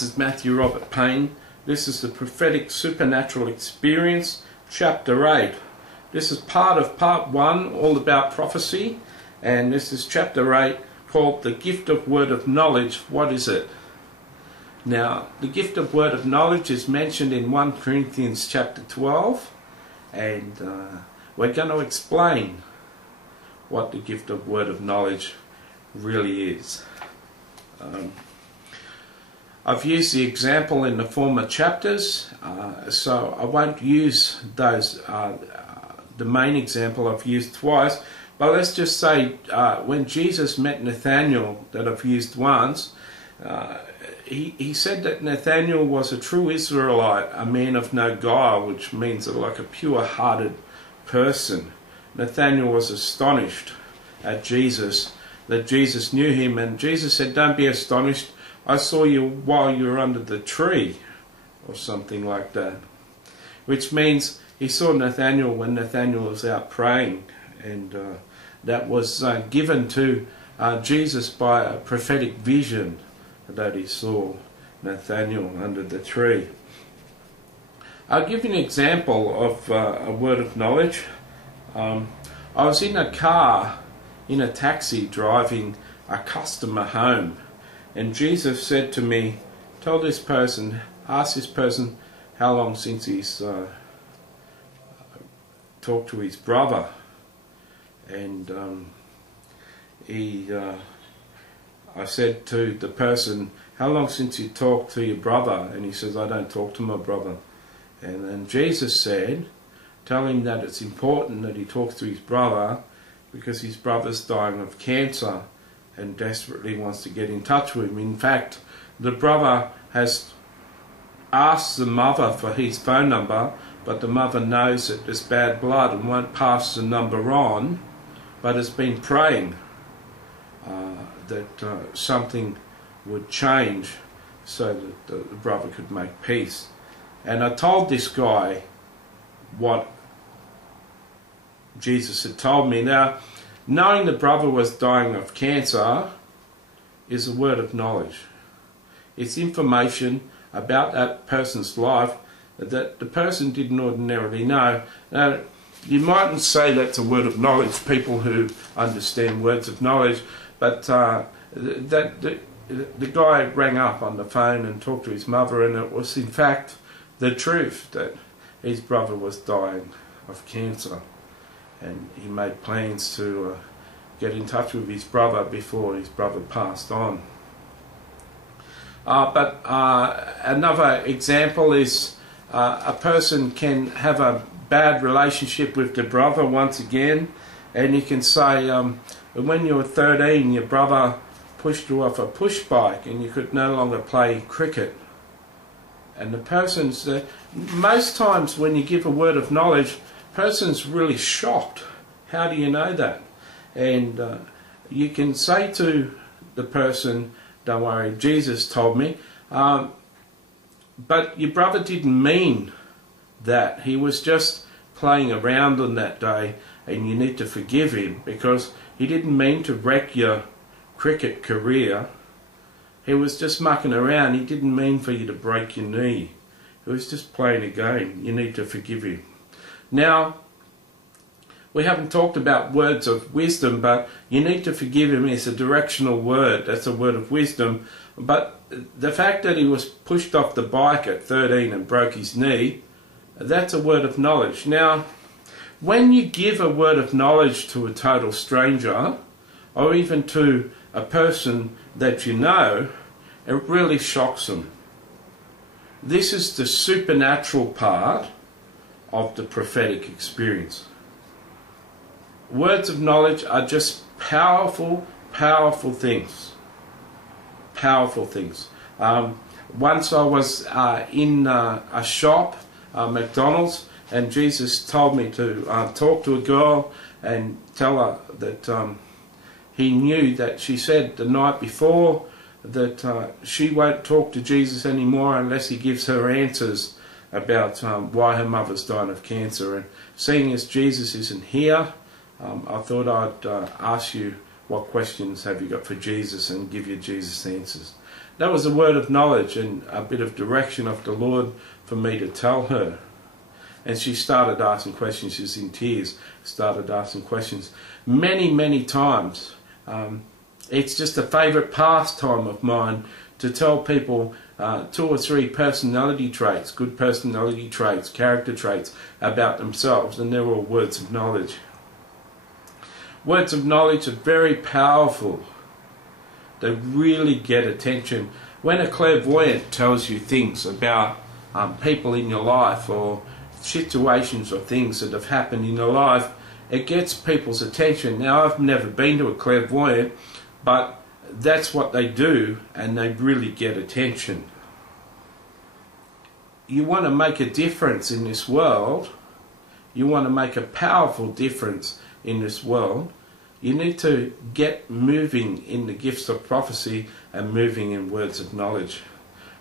This is Matthew Robert Payne. This is the Prophetic Supernatural Experience, Chapter 8. This is part of Part 1, all about prophecy, and this is Chapter 8, called The Gift of Word of Knowledge. What is it? Now, the gift of Word of Knowledge is mentioned in 1 Corinthians chapter 12, and we're going to explain what the gift of Word of Knowledge really is. I've used the example in the former chapters, so I won't use those. The main example I've used twice, but let's just say when Jesus met Nathanael, that I've used once, he said that Nathanael was a true Israelite, a man of no guile, which means like a pure-hearted person. Nathanael was astonished at Jesus, that Jesus knew him, and Jesus said, "Don't be astonished, I saw you while you were under the tree," or something like that. Which means he saw Nathanael when Nathanael was out praying, and that was given to Jesus by a prophetic vision that he saw Nathanael under the tree. I'll give you an example of a word of knowledge. I was in a car, in a taxi, driving a customer home, and Jesus said to me, ask this person how long since he's talked to his brother. And I said to the person, "How long since you talked to your brother?" And he says, "I don't talk to my brother." And then Jesus said, "Tell him that it's important that he talks to his brother, because his brother's dying of cancer and desperately wants to get in touch with him. In fact, the brother has asked the mother for his phone number, but the mother knows that there's bad blood and won't pass the number on, but has been praying that something would change so that the brother could make peace." And I told this guy what Jesus had told me. Now, knowing the brother was dying of cancer is a word of knowledge. It's information about that person's life that the person didn't ordinarily know. Now, you mightn't say that's a word of knowledge, people who understand words of knowledge, but the guy rang up on the phone and talked to his mother, and it was in fact the truth that his brother was dying of cancer. And he made plans to get in touch with his brother before his brother passed on. But another example is a person can have a bad relationship with the brother once again, and you can say, when you were 13, your brother pushed you off a push bike and you could no longer play cricket. And the person's, most times when you give a word of knowledge, person's really shocked. How do you know that? And you can say to the person, "Don't worry, Jesus told me," but your brother didn't mean that. He was just playing around on that day, and you need to forgive him, because he didn't mean to wreck your cricket career. He was just mucking around. He didn't mean for you to break your knee. He was just playing a game. You need to forgive him. Now, we haven't talked about words of wisdom, but you need to forgive him is a directional word. That's a word of wisdom. But the fact that he was pushed off the bike at 13 and broke his knee, that's a word of knowledge. Now, when you give a word of knowledge to a total stranger, or even to a person that you know, it really shocks them. This is the supernatural part of the prophetic experience. Words of knowledge are just powerful, powerful things. Powerful things. Once I was in a shop, McDonald's, and Jesus told me to talk to a girl and tell her that he knew that she said the night before that she won't talk to Jesus anymore unless he gives her answers about why her mother's dying of cancer. And seeing as Jesus isn't here, I thought I'd ask you, what questions have you got for Jesus, and give you Jesus' answers. that was a word of knowledge and a bit of direction of the Lord for me to tell her. And she started asking questions. She's in tears, started asking questions many, many times. It's just a favourite pastime of mine to tell people 2 or 3 personality traits, good personality traits, character traits about themselves, and they're all words of knowledge. Words of knowledge are very powerful. They really get attention. When a clairvoyant tells you things about people in your life or situations or things that have happened in your life, it gets people's attention. Now, I've never been to a clairvoyant, but that's what they do, and they really get attention. You want to make a difference in this world, you want to make a powerful difference in this world, you need to get moving in the gifts of prophecy and moving in words of knowledge.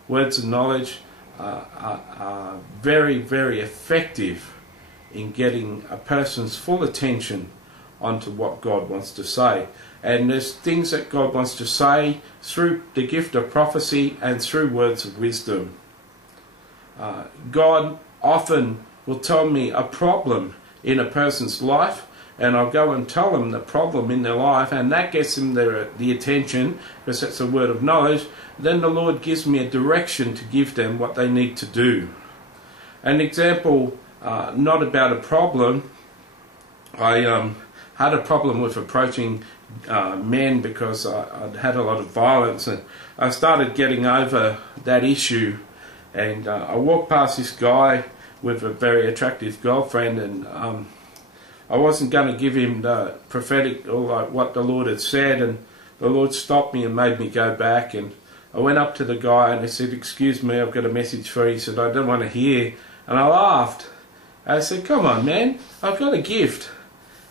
Words of knowledge are very, very effective in getting a person's full attention onto what God wants to say. And there's things that God wants to say through the gift of prophecy and through words of wisdom. God often will tell me a problem in a person's life, and I'll go and tell them the problem in their life, and that gets them the attention, because that's a word of knowledge. Then the Lord gives me a direction to give them what they need to do. An example, not about a problem, I had a problem with approaching men because I'd had a lot of violence, and I started getting over that issue. And I walked past this guy with a very attractive girlfriend, and I wasn't going to give him the prophetic or like what the Lord had said, and the Lord stopped me and made me go back. And I went up to the guy and I said, "Excuse me, I've got a message for you." He said, "I don't want to hear." And I laughed. I said, "Come on, man, I've got a gift,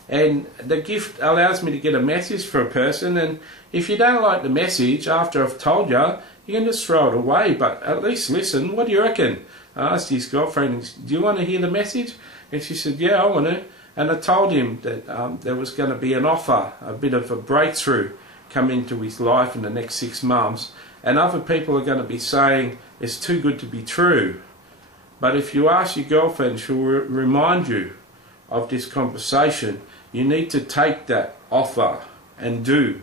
and the gift allows me to get a message for a person, and if you don't like the message after I've told you, you can just throw it away, but at least listen. What do you reckon?" I asked his girlfriend, "Do you want to hear the message?" And she said, "Yeah, I want to." And I told him that there was going to be an offer, a bit of a breakthrough come into his life in the next 6 months, and other people are going to be saying it's too good to be true. But if you ask your girlfriend, she'll remind you of this conversation. You need to take that offer and do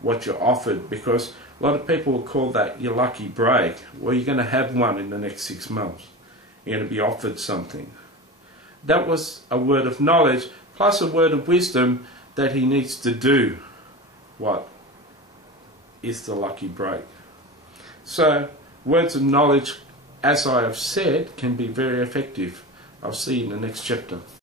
what you're offered, because a lot of people will call that your lucky break. Well, you're going to have one in the next 6 months. You're going to be offered something. That was a word of knowledge plus a word of wisdom that he needs to do what is the lucky break. So words of knowledge, as I have said, can be very effective. I'll see you in the next chapter.